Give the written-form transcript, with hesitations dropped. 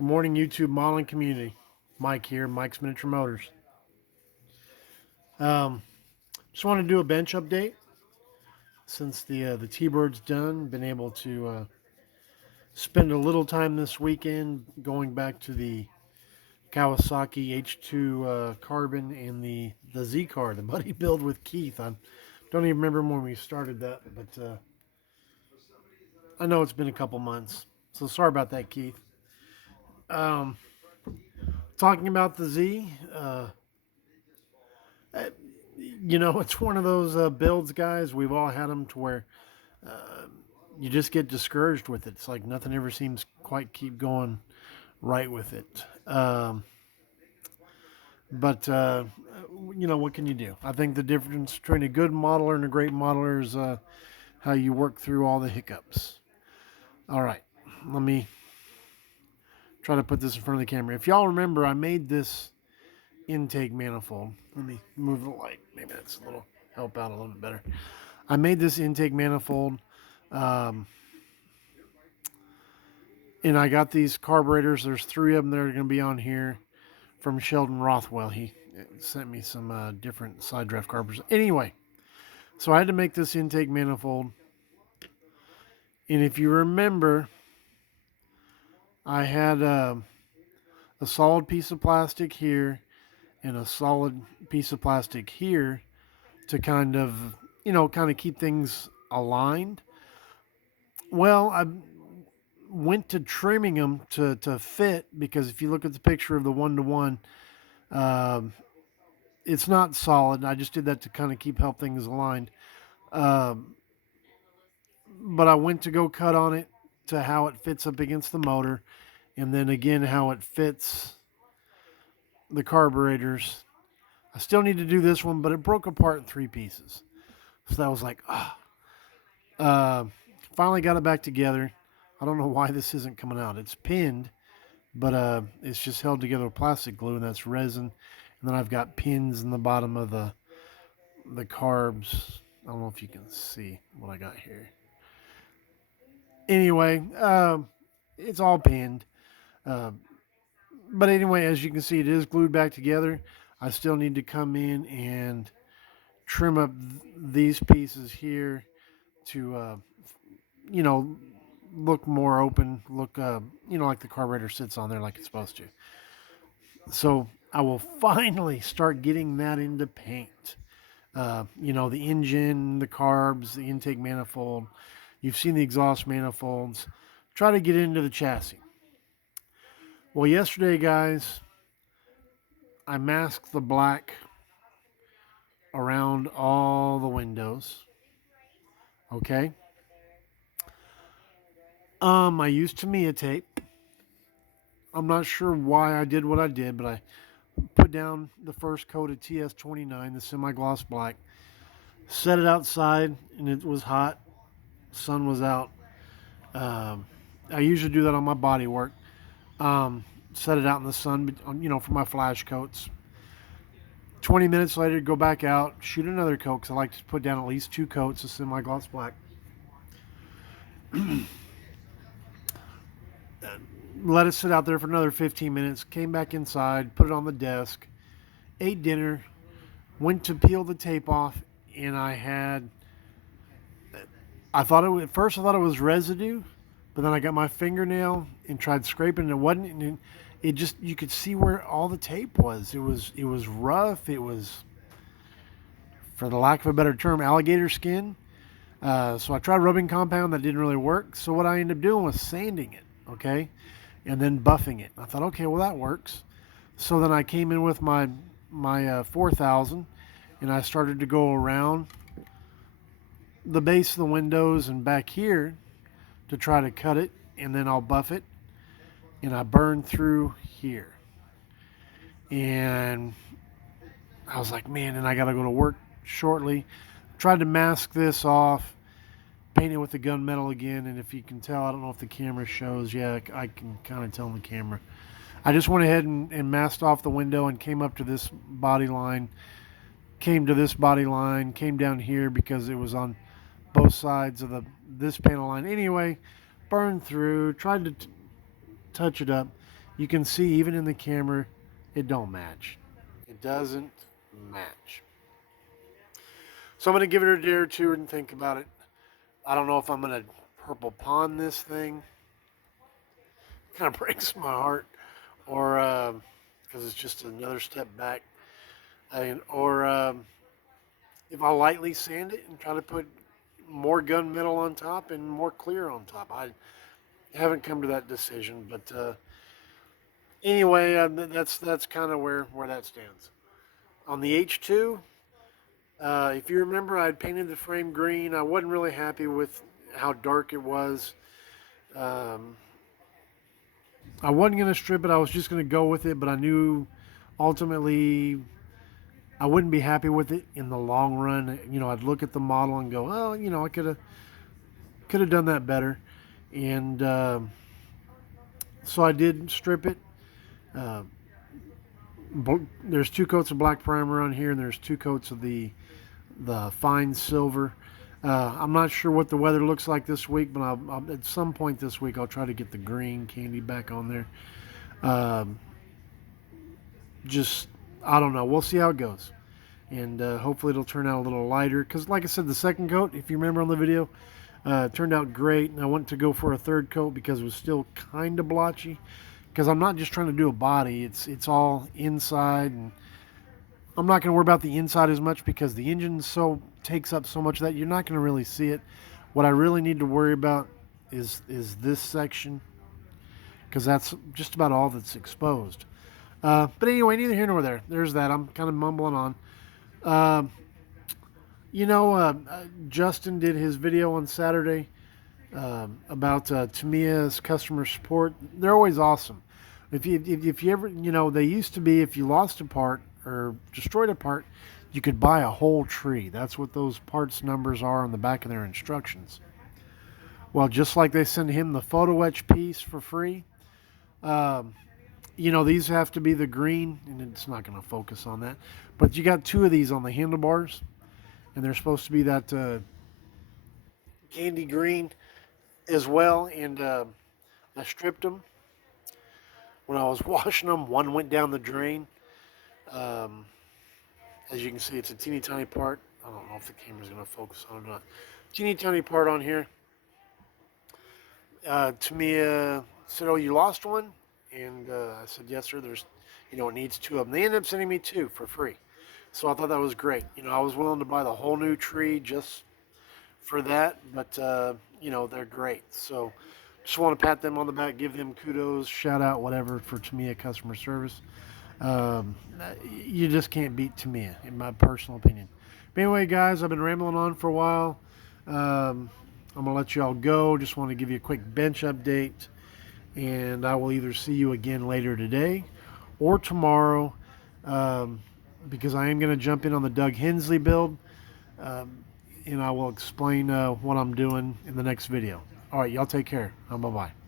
Good morning, YouTube modeling community. Mike here, Mike's Miniature Motors. Um, just want to do a bench update since the T-Bird's done. Been able to spend a little time this weekend going back to the Kawasaki H2 Carbon and the Z car, the buddy build with Keith. I don't even remember when we started that, but I know it's been a couple months. So sorry about that, Keith. Um, Talking about the Z, it's one of those builds, guys. We've all had them to where you just get discouraged with it. It's like nothing ever seems quite keep going right with it. But what can you do? I think the difference between a good modeler and a great modeler is how you work through all the hiccups. All right, let me try to put this in front of the camera. If y'all remember, I made this intake manifold. Let me move the light. Maybe that's a little help out a little bit better. I made this intake manifold, um, and I got these carburetors. There's 3 of them that are going to be on here from Sheldon Rothwell. He sent me some different side draft carburetors. Anyway, so I had to make this intake manifold, and if you remember, I had a solid piece of plastic here and a solid piece of plastic here to kind of keep things aligned. Well, I went to trimming them to fit, because if you look at the picture of the 1-to-1, it's not solid. I just did that to kind of help things aligned. Um, but I went to go cut on it to how it fits up against the motor, and then again how it fits the carburetors. I still need to do this one, but it broke apart in 3 pieces. So that was like, finally got it back together. I don't know why this isn't coming out. It's pinned, but it's just held together with plastic glue, and that's resin. And then I've got pins in the bottom of the carbs. I don't know if you can see what I got here. Anyway, it's all pinned. Uh, but anyway, as you can see, it is glued back together. I still need to come in and trim up these pieces here to, you know, look more open, look, like the carburetor sits on there like it's supposed to. So I will finally start getting that into paint. The engine, the carbs, the intake manifold. You've seen the exhaust manifolds. Try to get into the chassis. Well, yesterday, guys, I masked the black around all the windows. Okay. I used Tamiya tape. I'm not sure why I did what I did, but I put down the first coat of TS29, the semi-gloss black, set it outside, and it was hot. Sun was out. Um, I usually do that on my body work. Set it out in the sun, for my flash coats. 20 minutes later, go back out, shoot another coat, because I like to put down at least 2 coats of semi-gloss black. Let it sit out there for another 15 minutes. Came back inside, put it on the desk, ate dinner, went to peel the tape off, and at first I thought it was residue, but then I got my fingernail and tried scraping, and it wasn't. And it just, you could see where all the tape was. It was rough. It was, for the lack of a better term, alligator skin. So I tried rubbing compound, that didn't really work. So what I ended up doing was sanding it, okay, and then buffing it. I thought, okay, well that works. So then I came in with my 4000, and I started to go around the base of the windows and back here to try to cut it, and then I'll buff it, and I burn through here. And I was like, man, and I got to go to work shortly. Tried to mask this off, paint it with the gunmetal again, and if you can tell, I don't know if the camera shows. Yeah, I can kind of tell in the camera. I just went ahead and masked off the window and came up to this body line, came to this body line, came down here because it was on both sides of this panel line. Anyway, burned through, tried to touch it up. You can see even in the camera, it don't match. It doesn't match. So I'm going to give it a day or two and think about it. I don't know if I'm going to purple pawn this thing. Kind of breaks my heart. Or because it's just another step back. Or if I lightly sand it and try to put more gunmetal on top and more clear on top. I haven't come to that decision, but anyway, that's kind of where that stands. On the H2, if you remember, I had painted the frame green. I wasn't really happy with how dark it was. Um, I wasn't going to strip it. I was just going to go with it, but I knew ultimately I wouldn't be happy with it in the long run. You know, I'd look at the model and go, oh, you know, I could have done that better, and so I did strip it. Uh, there's 2 coats of black primer on here, and there's 2 coats of the fine silver. I'm not sure what the weather looks like this week, but at some point this week I'll try to get the green candy back on there. Um, just I don't know. We'll see how it goes, and hopefully it'll turn out a little lighter. Because like I said, the second coat, if you remember on the video, turned out great, and I went to go for a third coat because it was still kind of blotchy. Because I'm not just trying to do a body; it's all inside, and I'm not going to worry about the inside as much because the engine takes up so much that you're not going to really see it. What I really need to worry about is this section because that's just about all that's exposed. But anyway, neither here nor there. There's that. I'm kind of mumbling on. Uh, Justin did his video on Saturday about Tamiya's customer support. They're always awesome. If you ever, they used to be if you lost a part or destroyed a part, you could buy a whole tree. That's what those parts numbers are on the back of their instructions. Well, just like they send him the photo etch piece for free, these have to be the green, and it's not going to focus on that. But you got 2 of these on the handlebars, and they're supposed to be that candy green as well. And I stripped them. When I was washing them, one went down the drain. Um, as you can see, it's a teeny tiny part. I don't know if the camera's going to focus on it or not. Teeny tiny part on here. Tamiya said, "Oh, you lost one?" And I said, "Yes, sir. There's, it needs 2 of them." They ended up sending me 2 for free. So I thought that was great. I was willing to buy the whole new tree just for that, but they're great. So just want to pat them on the back, give them kudos, shout out, whatever for Tamiya customer service. Um, you just can't beat Tamiya, in my personal opinion. But anyway, guys, I've been rambling on for a while. I'm gonna let you all go. Just want to give you a quick bench update, and I will either see you again later today or tomorrow, because I am going to jump in on the Doug Hensley build, and I will explain what I'm doing in the next video. All right, y'all take care. Bye-bye.